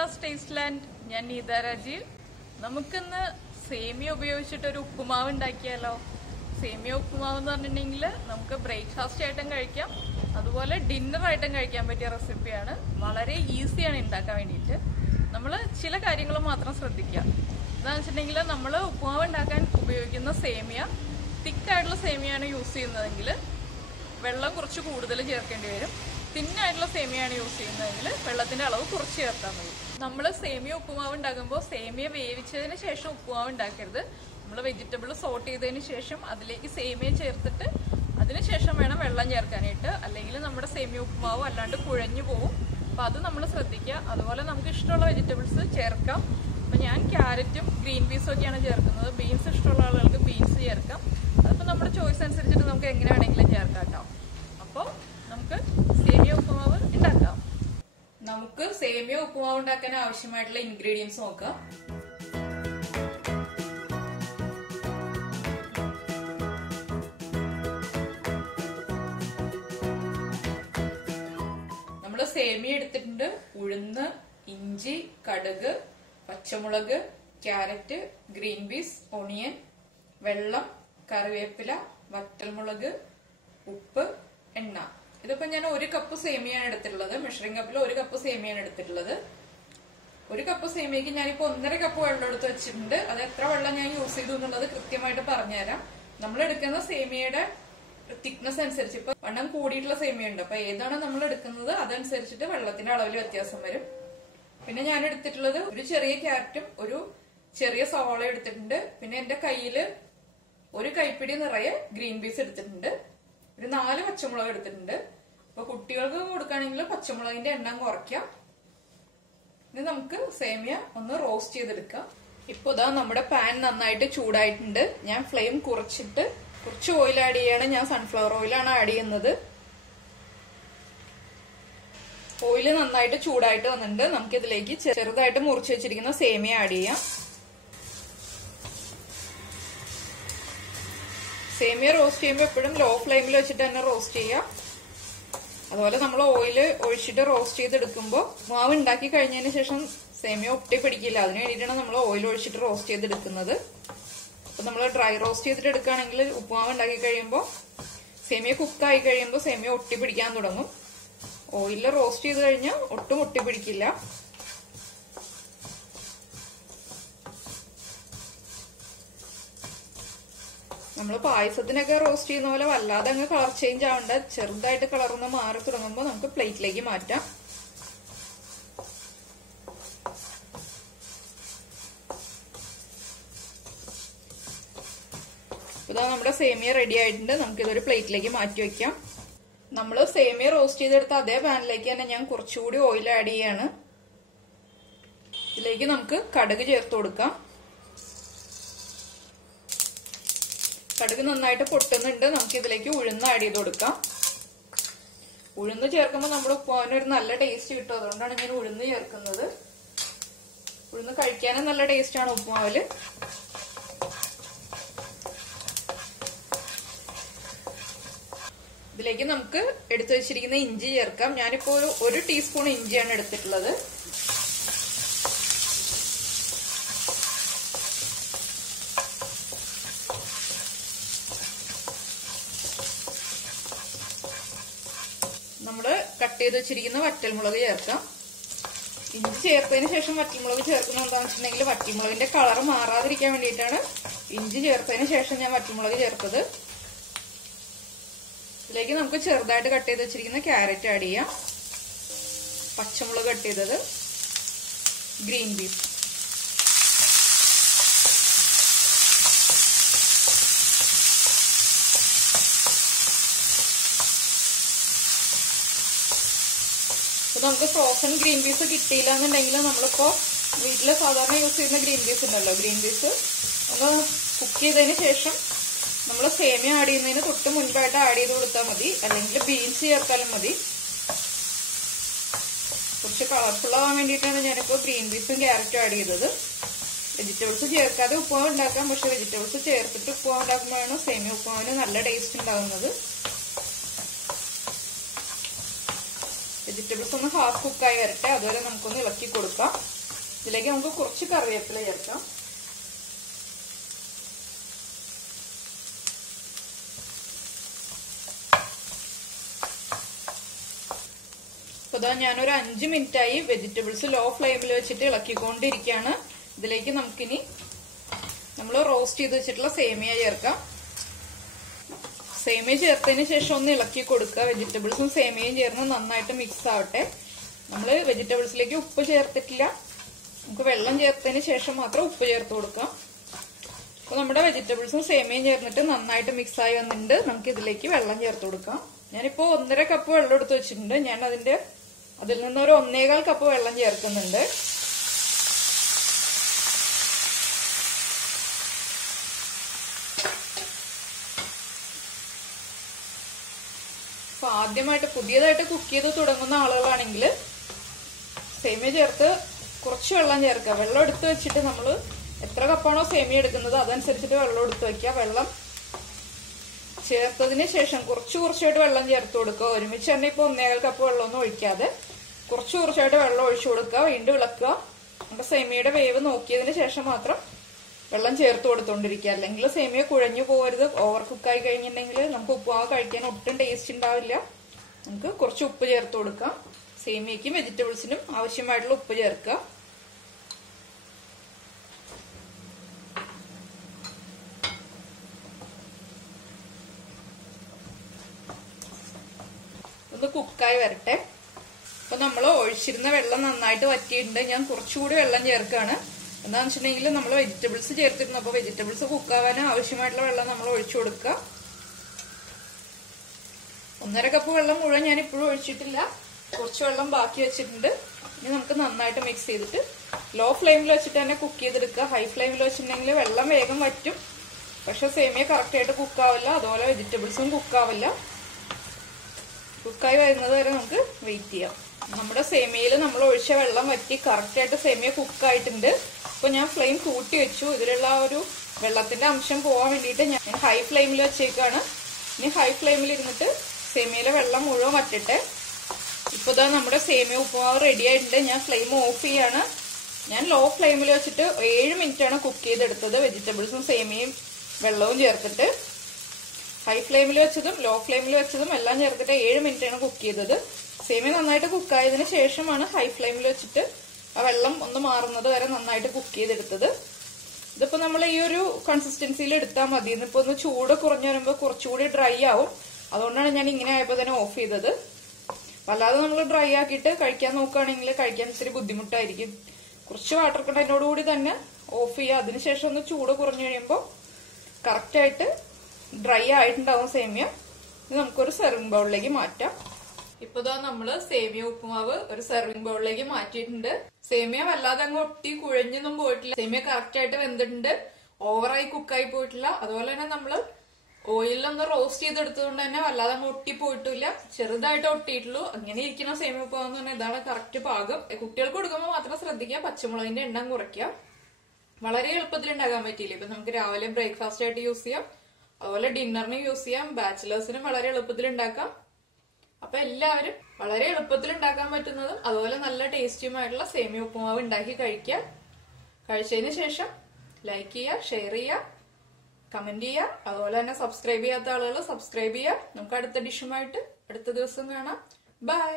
Neetha's taste land. ഞാൻ നീത രാജീവ്. നമുക്കിന്ന് സേമിയ ഉപയോഗിച്ചിട്ടൊരു ഉപ്പുമാവ് ഉണ്ടാക്കിയാലോ? സേമിയ ഉപ്പുമാവ് എന്ന് പറഞ്ഞിട്ടുണ്ടെങ്കിൽ നമുക്ക് ബ്രേക്ക്ഫാസ്റ്റ് ആയിട്ടും കഴിക്കാം, അതുപോലെ ഡിന്നർ ആയിട്ടും കഴിക്കാൻ പറ്റിയ റെസിപ്പിയാണ്. വളരെ ഈസിയാണ് ഉണ്ടാക്കാൻ വേണ്ടിയിട്ട്. നമ്മൾ ചില കാര്യങ്ങൾ മാത്രം ശ്രദ്ധിക്കുക. എന്താണെന്ന് വെച്ചിട്ടുണ്ടെങ്കിൽ നമ്മൾ ഉപ്പുമാവ് ഉണ്ടാക്കാൻ ഉപയോഗിക്കുന്ന സേമിയ തിക്കായിട്ടുള്ള സേമിയാണ് യൂസ് ചെയ്യുന്നതെങ്കിൽ വെള്ളം കുറച്ച് കൂടുതൽ ചേർക്കേണ്ടി വരും. തിന്നായിട്ടുള്ള സേമിയാണ് യൂസ് ചെയ്യുന്നതെങ്കിൽ വെള്ളത്തിന്റെ അളവ് കുറച്ച് ചേർത്താൽ മതി. നമ്മൾ സേമിയ ഉപ്പുമാവ് ഉണ്ടാക്കുമ്പോൾ സേമിയ വേവിച്ചതിന് ശേഷം ഉപ്പുമാവ് ഉണ്ടാക്കരുത്. നമ്മൾ വെജിറ്റബിൾ സോട്ട് ചെയ്തതിന് ശേഷം അതിലേക്ക് സേമിയ ചേർത്തിട്ട് അതിനുശേഷം വേണം വെള്ളം ചേർക്കാനായിട്ട്. അല്ലെങ്കിൽ നമ്മുടെ സേമിയ ഉപ്പുമാവ് അല്ലാണ്ട് കുഴഞ്ഞു പോകും. അപ്പം അത് നമ്മൾ ശ്രദ്ധിക്കുക. അതുപോലെ നമുക്ക് ഇഷ്ടമുള്ള വെജിറ്റബിൾസ് ചേർക്കാം. അപ്പം ഞാൻ ക്യാരറ്റും ഗ്രീൻ പീസും ഒക്കെയാണ് ചേർക്കുന്നത്. ബീൻസ് ഇഷ്ടമുള്ള ആളുകൾക്ക് ബീൻസ് ചേർക്കാം. അതിപ്പോൾ നമ്മുടെ ചോയ്സ് അനുസരിച്ചിട്ട് നമുക്ക് എങ്ങനെ വേണമെങ്കിലും ചേർക്കാം കേട്ടോ. അപ്പോൾ നമുക്ക് സേമിയ ഉപ്പുമാവ് ഉണ്ടാക്കാം. നമുക്ക് സേമിയ ഉപ്പുമാവ് ഉണ്ടാക്കാൻ ആവശ്യമായിട്ടുള്ള ഇൻഗ്രീഡിയൻസ് നോക്കാം. നമ്മള് സേമിയ എടുത്തിട്ടുണ്ട്. ഉഴുന്ന്, ഇഞ്ചി, കടുക്, പച്ചമുളക്, ക്യാരറ്റ്, ഗ്രീൻ പീസ്, ഓണിയൻ, വെള്ളം, കറിവേപ്പില, വറ്റൽമുളക്, ഉപ്പ്, എണ്ണ. ഇതിപ്പോ ഞാൻ 1 കപ്പ് സേമിയാണ് എടുത്തിട്ടുള്ളത്. മെഷറിംഗ് കപ്പിൽ 1 കപ്പ് സേമിയാണ് എടുത്തിട്ടുള്ളത്. 1 കപ്പ് സേമിയക്ക് ഞാനിപ്പോ 1.5 കപ്പ് വെള്ളം എടുത്ത് വെച്ചിട്ടുണ്ട്. അത് എത്ര വെള്ളം ഞാൻ യൂസ് ചെയ്തു എന്നുള്ളത് കൃത്യമായിട്ട് പറഞ്ഞുതരാം. നമ്മൾ എടുക്കുന്ന സേമിയയുടെ തിക്നെസ് അനുസരിച്ച് ഇപ്പൊ വണ്ണം കൂടിയിട്ടുള്ള സേമിയ ഉണ്ട്. അപ്പൊ ഏതാണ് നമ്മൾ എടുക്കുന്നത് അതനുസരിച്ചിട്ട് വെള്ളത്തിന്റെ അളവിൽ വ്യത്യാസം വരും. പിന്നെ ഞാൻ എടുത്തിട്ടുള്ളത് ഒരു ചെറിയ ക്യാരറ്റും ഒരു ചെറിയ സവാള എടുത്തിട്ടുണ്ട്. പിന്നെ എന്റെ കയ്യില് 1 കൈപ്പിടി നിറയെ ഗ്രീൻ പീസ് എടുത്തിട്ടുണ്ട്. ഒരു 4 പച്ചമുളക് എടുത്തിട്ടുണ്ട്. അപ്പൊ കുട്ടികൾക്ക് കൊടുക്കുകയാണെങ്കിൽ പച്ചമുളകിന്റെ എണ്ണം കുറയ്ക്കാം. ഇനി നമുക്ക് സേമിയ ഒന്ന് റോസ്റ്റ് ചെയ്തെടുക്കാം. ഇപ്പൊ ഇതാ നമ്മുടെ പാൻ നന്നായിട്ട് ചൂടായിട്ടുണ്ട്. ഞാൻ ഫ്ലെയിം കുറച്ചിട്ട് കുറച്ച് ഓയിൽ ആഡ് ചെയ്യാണ്. ഞാൻ സൺഫ്ലവർ ഓയിലാണ് ആഡ് ചെയ്യുന്നത്. ഓയില് നന്നായിട്ട് ചൂടായിട്ട് വന്നിട്ടുണ്ട്. നമുക്ക് ഇതിലേക്ക് ചെറുതായിട്ട് മുറിച്ച് വെച്ചിരിക്കുന്ന സേമിയ ആഡ് ചെയ്യാം. സേമിയ റോസ്റ്റ് ചെയ്യുമ്പോൾ എപ്പോഴും ലോ ഫ്ലെയിമിൽ വെച്ചിട്ട് തന്നെ റോസ്റ്റ് ചെയ്യാം. അതുപോലെ നമ്മൾ ഓയില് ഒഴിച്ചിട്ട് റോസ്റ്റ് ചെയ്തെടുക്കുമ്പോൾ മാവ് ഉണ്ടാക്കി കഴിഞ്ഞതിന് ശേഷം സേമിയ ഒട്ടി പിടിക്കില്ല. അതിന് വേണ്ടിയിട്ടാണ് നമ്മൾ ഓയിൽ ഒഴിച്ചിട്ട് റോസ്റ്റ് ചെയ്തെടുക്കുന്നത്. അപ്പൊ നമ്മൾ ഡ്രൈ റോസ്റ്റ് ചെയ്തിട്ട് എടുക്കുകയാണെങ്കിൽ ഉപ്പുമാവ് ഉണ്ടാക്കി കഴിയുമ്പോൾ സേമിയ കുക്കായി കഴിയുമ്പോൾ സേമിയ ഒട്ടി പിടിക്കാൻ തുടങ്ങും. ഓയിലിൽ റോസ്റ്റ് ചെയ്ത് കഴിഞ്ഞാൽ ഒട്ടും ഒട്ടി പിടിക്കില്ല. നമ്മൾ പായസത്തിനൊക്കെ റോസ്റ്റ് ചെയ്യുന്ന പോലെ വല്ലാതെ അങ്ങ് കളർ ചേഞ്ച് ആവണ്ട. ചെറുതായിട്ട് കളർന്ന് മാറി തുടങ്ങുമ്പോൾ നമുക്ക് പ്ലേറ്റിലേക്ക് മാറ്റാം. ഇതാ നമ്മുടെ സേമിയ റെഡി ആയിട്ടുണ്ട്. നമുക്ക് ഇതൊരു പ്ലേറ്റിലേക്ക് മാറ്റി വെക്കാം. നമ്മൾ സേമിയ റോസ്റ്റ് ചെയ്തെടുത്ത അതേ പാനിലേക്ക് തന്നെ ഞാൻ കുറച്ചുകൂടി ഓയിൽ ആഡ് ചെയ്യാണ്. ഇതിലേക്ക് നമുക്ക് കടുക് ചേർത്ത് കൊടുക്കാം. കടുക് നന്നായിട്ട് പൊട്ടുന്നുണ്ട്. നമുക്ക് ഇതിലേക്ക് ഉഴുന്ന് ആഡ് ചെയ്ത് കൊടുക്കാം. ഉഴുന്ന് ചേർക്കുമ്പോൾ നമ്മുടെ ഉപ്പുമാവിന് ഒരു നല്ല ടേസ്റ്റ് കിട്ടും. അതുകൊണ്ടാണ് ഞാൻ ഉഴുന്ന് ചേർക്കുന്നത്. ഉഴുന്ന് കഴിക്കാനും നല്ല ടേസ്റ്റ് ആണ് ഉപ്പുമാവില്. ഇതിലേക്ക് നമുക്ക് എടുത്തു വെച്ചിരിക്കുന്ന ഇഞ്ചി ചേർക്കാം. ഞാനിപ്പോ 1 ടീസ്പൂൺ ഇഞ്ചിയാണ് എടുത്തിട്ടുള്ളത്. നമ്മള് കട്ട് ചെയ്ത് വെച്ചിരിക്കുന്ന വറ്റൽമുളക് ചേർക്കാം. ഇഞ്ചി ചേർത്തതിന് ശേഷം വറ്റൽമുളക് ചേർക്കുന്നത് എന്താണെന്ന് വെച്ചിട്ടുണ്ടെങ്കിൽ വറ്റൽമുളകിന്റെ കളർ മാറാതിരിക്കാൻ വേണ്ടിയിട്ടാണ് ഇഞ്ചി ചേർത്തതിന് ശേഷം ഞാൻ വറ്റൽമുളക് ചേർത്തത്. ഇതിലേക്ക് നമുക്ക് ചെറുതായിട്ട് കട്ട് ചെയ്ത് വെച്ചിരിക്കുന്ന ക്യാരറ്റ് ആഡ് ചെയ്യാം. പച്ചമുളക് കട്ട് ചെയ്തത്, ഗ്രീൻ പീസ്, നമുക്ക് ഫ്രോസൺ ഗ്രീൻ പീസ് കിട്ടിയില്ല എന്നുണ്ടെങ്കിൽ നമ്മളിപ്പോ വീട്ടില് സാധാരണ യൂസ് ചെയ്യുന്ന ഗ്രീൻ പീസ് ഉണ്ടല്ലോ, ഗ്രീൻ പീസ് ഒന്ന് കുക്ക് ചെയ്തതിന് ശേഷം നമ്മൾ സേമിയ ആഡ് ചെയ്യുന്നതിന് തൊട്ട് മുൻപായിട്ട് ആഡ് ചെയ്ത് കൊടുത്താൽ മതി. അല്ലെങ്കിൽ ബീൻസ് ചേർത്താലും മതി. കുറച്ച് കളർഫുൾ ആവാൻ വേണ്ടിയിട്ടാണ് ഞാനിപ്പോൾ ഗ്രീൻ പീസും ക്യാരറ്റും ആഡ് ചെയ്തത്. വെജിറ്റബിൾസ് ചേർക്കാതെ ഉപ്പുമാവ് ഉണ്ടാക്കാം. പക്ഷെ വെജിറ്റബിൾസ് ചേർത്തിട്ട് ഉപ്പുമാവ് ഉണ്ടാക്കുമ്പോഴാണ് സേമിയ ഉപ്പുമാവിന് നല്ല ടേസ്റ്റ് ഉണ്ടാകുന്നത്. വെജിറ്റബിൾസ് ഒന്ന് ഹാഫ് കുക്കായി വരട്ടെ. അതുവരെ നമുക്കൊന്ന് ഇളക്കി കൊടുക്കാം. ഇതിലേക്ക് നമുക്ക് കുറച്ച് കറിവേപ്പില ചേർക്കാം. അപ്പൊ ഇതാ ഞാനൊരു 5 മിനിറ്റായി വെജിറ്റബിൾസ് ലോ ഫ്ലെയിമിൽ വെച്ചിട്ട് ഇളക്കിക്കൊണ്ടിരിക്കുകയാണ്. ഇതിലേക്ക് നമുക്കിനി നമ്മൾ റോസ്റ്റ് ചെയ്ത് വെച്ചിട്ടുള്ള സേമിയ ചേർക്കാം. സേമിയ ചേർത്തതിന് ശേഷം ഒന്ന് ഇളക്കി കൊടുക്കുക. വെജിറ്റബിൾസും സേമിയയും ചേർന്ന് നന്നായിട്ട് മിക്സ് ആവട്ടെ. നമ്മൾ വെജിറ്റബിൾസിലേക്ക് ഉപ്പ് ചേർത്തിട്ടില്ല. നമുക്ക് വെള്ളം ചേർത്തതിന് ശേഷം മാത്രം ഉപ്പ് ചേർത്ത് കൊടുക്കാം. അപ്പൊ നമ്മുടെ വെജിറ്റബിൾസും സേമിയയും ചേർന്നിട്ട് നന്നായിട്ട് മിക്സ് ആയി വന്നിട്ടുണ്ട്. നമുക്ക് ഇതിലേക്ക് വെള്ളം ചേർത്ത് കൊടുക്കാം. ഞാനിപ്പോ 1.5 കപ്പ് വെള്ളം എടുത്ത് വെച്ചിട്ടുണ്ട്. ഞാൻ അതിൽ നിന്നൊരു 1.25 കപ്പ് വെള്ളം ചേർക്കുന്നുണ്ട്. അപ്പൊ ആദ്യമായിട്ട് പുതിയതായിട്ട് കുക്ക് ചെയ്ത് തുടങ്ങുന്ന ആളുകളാണെങ്കിൽ സേമിയ ചേർത്ത് കുറച്ച് വെള്ളം ചേർക്കുക. വെള്ളം എടുത്ത് വെച്ചിട്ട് നമ്മൾ എത്ര കപ്പാണോ സേമിയ എടുക്കുന്നത് അതനുസരിച്ചിട്ട് വെള്ളം എടുത്ത് വെക്കുക. വെള്ളം ചേർത്തതിന് ശേഷം കുറച്ചായിട്ട് വെള്ളം ചേർത്ത് കൊടുക്കുക. ഒരുമിച്ച് തന്നെ ഇപ്പൊ 1.25 കപ്പ് വെള്ളമൊന്നും ഒഴിക്കാതെ കുറച്ചായിട്ട് വെള്ളം ഒഴിച്ചു കൊടുക്കുക. വീണ്ടും ഇളക്കുക. നമ്മുടെ സേമിയയുടെ വേവ് നോക്കിയതിന് ശേഷം മാത്രം വെള്ളം ചേർത്ത് കൊടുത്തോണ്ടിരിക്കുക. അല്ലെങ്കിൽ സേമിയ കുഴഞ്ഞു പോകരുത്. ഓവർ കുക്കായി കഴിഞ്ഞിട്ടുണ്ടെങ്കിൽ നമുക്ക് ഉപ്പുമാവ് കഴിക്കാൻ ഒട്ടും ടേസ്റ്റ് ഉണ്ടാവില്ല. നമുക്ക് കുറച്ച് ഉപ്പ് ചേർത്ത് കൊടുക്കാം. സേമിയയ്ക്കും വെജിറ്റബിൾസിനും ആവശ്യമായിട്ടുള്ള ഉപ്പ് ചേർക്കുക. ഒന്ന് കുക്കായി വരട്ടെ. അപ്പൊ നമ്മൾ ഒഴിച്ചിരുന്ന വെള്ളം നന്നായിട്ട് വറ്റിയിട്ടുണ്ട്. ഞാൻ കുറച്ചുകൂടി വെള്ളം ചേർക്കുകയാണ്. എന്താണെന്ന് വെച്ചിട്ടുണ്ടെങ്കിൽ നമ്മൾ വെജിറ്റബിൾസ് ചേർത്തിരുന്നു. അപ്പൊ വെജിറ്റബിൾസ് കുക്കാവാൻ ആവശ്യമായിട്ടുള്ള വെള്ളം നമ്മൾ ഒഴിച്ചു കൊടുക്കുക. 1.5 കപ്പ് വെള്ളം മുഴുവൻ ഞാൻ ഇപ്പോഴും ഒഴിച്ചിട്ടില്ല. കുറച്ച് വെള്ളം ബാക്കി വെച്ചിട്ടുണ്ട്. ഇനി നമുക്ക് നന്നായിട്ട് മിക്സ് ചെയ്തിട്ട് ലോ ഫ്ലെയിമിൽ വെച്ചിട്ട് തന്നെ കുക്ക് ചെയ്തെടുക്കുക. ഹൈ ഫ്ലെയിമിൽ വെച്ചിട്ടുണ്ടെങ്കിൽ വെള്ളം വേഗം വറ്റും. പക്ഷെ സേമിയ കറക്റ്റ് ആയിട്ട് കുക്കാവില്ല. അതുപോലെ വെജിറ്റബിൾസും കുക്കാവില്ല. കുക്കായി വരുന്നത് വരെ നമുക്ക് വെയിറ്റ് ചെയ്യാം. നമ്മുടെ സേമിയയിൽ നമ്മൾ ഒഴിച്ച വെള്ളം വറ്റി കറക്റ്റ് ആയിട്ട് സേമിയ കുക്കായിട്ടുണ്ട്. അപ്പൊ ഞാൻ ഫ്ലെയിം കൂട്ടി വെച്ചു. ഇതിലുള്ള ആ ഒരു വെള്ളത്തിന്റെ അംശം പോകാൻ വേണ്ടിയിട്ട് ഞാൻ ഹൈ ഫ്ലെയിമിൽ വെച്ചേക്കാണ്. ഇനി ഹൈ ഫ്ലെയിമിൽ ഇരുന്നിട്ട് സേമിയയിലെ വെള്ളം മുഴുവൻ വറ്റട്ടെ. ഇപ്പൊ ഇതാ നമ്മുടെ സേമിയ ഉപ്പുമാവ് റെഡി ആയിട്ടുണ്ട്. ഞാൻ ഫ്ലെയിം ഓഫ് ചെയ്യാണ്. ഞാൻ ലോ ഫ്ലെയിമിൽ വെച്ചിട്ട് 7 മിനിറ്റാണ് കുക്ക് ചെയ്തെടുത്തത്. വെജിറ്റബിൾസും സേമിയയും വെള്ളവും ചേർത്തിട്ട് ഹൈ ഫ്ലെയിമിൽ വെച്ചതും ലോ ഫ്ലെയിമിൽ വെച്ചതും എല്ലാം ചേർത്തിട്ട് 7 മിനിറ്റാണ് കുക്ക് ചെയ്തത്. സേമിയ നന്നായിട്ട് കുക്കായതിനു ശേഷമാണ് ഹൈ ഫ്ലെയിമിൽ വെച്ചിട്ട് ആ വെള്ളം ഒന്ന് മാറുന്നത് വരെ നന്നായിട്ട് കുക്ക് ചെയ്തെടുത്തത്. ഇതിപ്പോ നമ്മൾ ഈ ഒരു കൺസിസ്റ്റൻസിയിൽ എടുത്താൽ മതി. ഇന്നിപ്പോ ഒന്ന് ചൂട് കുറഞ്ഞു വരുമ്പോൾ കുറച്ചുകൂടി ഡ്രൈ ആവും. അതുകൊണ്ടാണ് ഞാൻ ഇങ്ങനെ ആയപ്പോ തന്നെ ഓഫ് ചെയ്തത്. അല്ലാതെ നമ്മൾ ഡ്രൈ ആക്കിയിട്ട് കഴിക്കാൻ നോക്കുകയാണെങ്കിൽ കഴിക്കാൻ ഇത്തിരി ബുദ്ധിമുട്ടായിരിക്കും. കുറച്ച് വാട്ടർ കണ്ടന്റോടുകൂടി തന്നെ ഓഫ് ചെയ്യുക. അതിനുശേഷം ഒന്ന് ചൂട് കുറഞ്ഞു കഴിയുമ്പോൾ കറക്റ്റായിട്ട് ഡ്രൈ ആയിട്ടുണ്ടാവും സേമിയ. ഇത് നമുക്കൊരു സെർവിംഗ് ബൗളിലേക്ക് മാറ്റാം. ഇപ്പതാ നമ്മള് സേമിയ ഉപ്പുമാവ് ഒരു സെർവിംഗ് ബൗളിലേക്ക് മാറ്റിയിട്ടുണ്ട്. സേമിയ വല്ലാതെ അങ്ങ് ഒട്ടി കുഴഞ്ഞൊന്നും പോയിട്ടില്ല. സേമിയ കറക്റ്റ് ആയിട്ട് വെന്തിട്ടുണ്ട്. ഓവറായി കുക്കായി പോയിട്ടില്ല. അതുപോലെ തന്നെ നമ്മള് ഓയിലൊന്ന് റോസ്റ്റ് ചെയ്തെടുത്തതുകൊണ്ട് തന്നെ വല്ലാതെ അങ്ങ് ഒട്ടി പോയിട്ടില്ല. ചെറുതായിട്ട് ഒട്ടിയിട്ടുള്ളൂ. അങ്ങനെ ഇരിക്കുന്ന സേമിയ ഉപ്പുമാവ് എന്ന് പറഞ്ഞാൽ ഇതാണ് കറക്റ്റ് പാകം. കുട്ടികൾക്ക് കൊടുക്കുമ്പോൾ മാത്രം ശ്രദ്ധിക്കുക. പച്ചമുളകിന്റെ എണ്ണം കുറയ്ക്കാം. വളരെ എളുപ്പത്തിൽ ഉണ്ടാക്കാൻ പറ്റിയില്ല. ഇപ്പൊ നമുക്ക് രാവിലെ ബ്രേക്ക്ഫാസ്റ്റ് ആയിട്ട് യൂസ് ചെയ്യാം. അതുപോലെ ഡിന്നറിന് യൂസ് ചെയ്യാം. ബാച്ചിലേഴ്സിനും വളരെ എളുപ്പത്തിൽ ഉണ്ടാക്കാം. അപ്പൊ എല്ലാവരും വളരെ എളുപ്പത്തിൽ ഉണ്ടാക്കാൻ പറ്റുന്നതും അതുപോലെ നല്ല ടേസ്റ്റിയുമായിട്ടുള്ള സേമിയ ഉപ്പുമാവ് ഉണ്ടാക്കി കഴിക്കുക. കഴിച്ചതിന് ശേഷം ലൈക്ക് ചെയ്യുക, ഷെയർ ചെയ്യുക, കമന്റ് ചെയ്യുക. അതുപോലെ തന്നെ സബ്സ്ക്രൈബ് ചെയ്യാത്ത ആളുകൾ സബ്സ്ക്രൈബ് ചെയ്യുക. നമുക്ക് അടുത്ത ഡിഷുമായിട്ട് അടുത്ത ദിവസം കാണാം. ബൈ.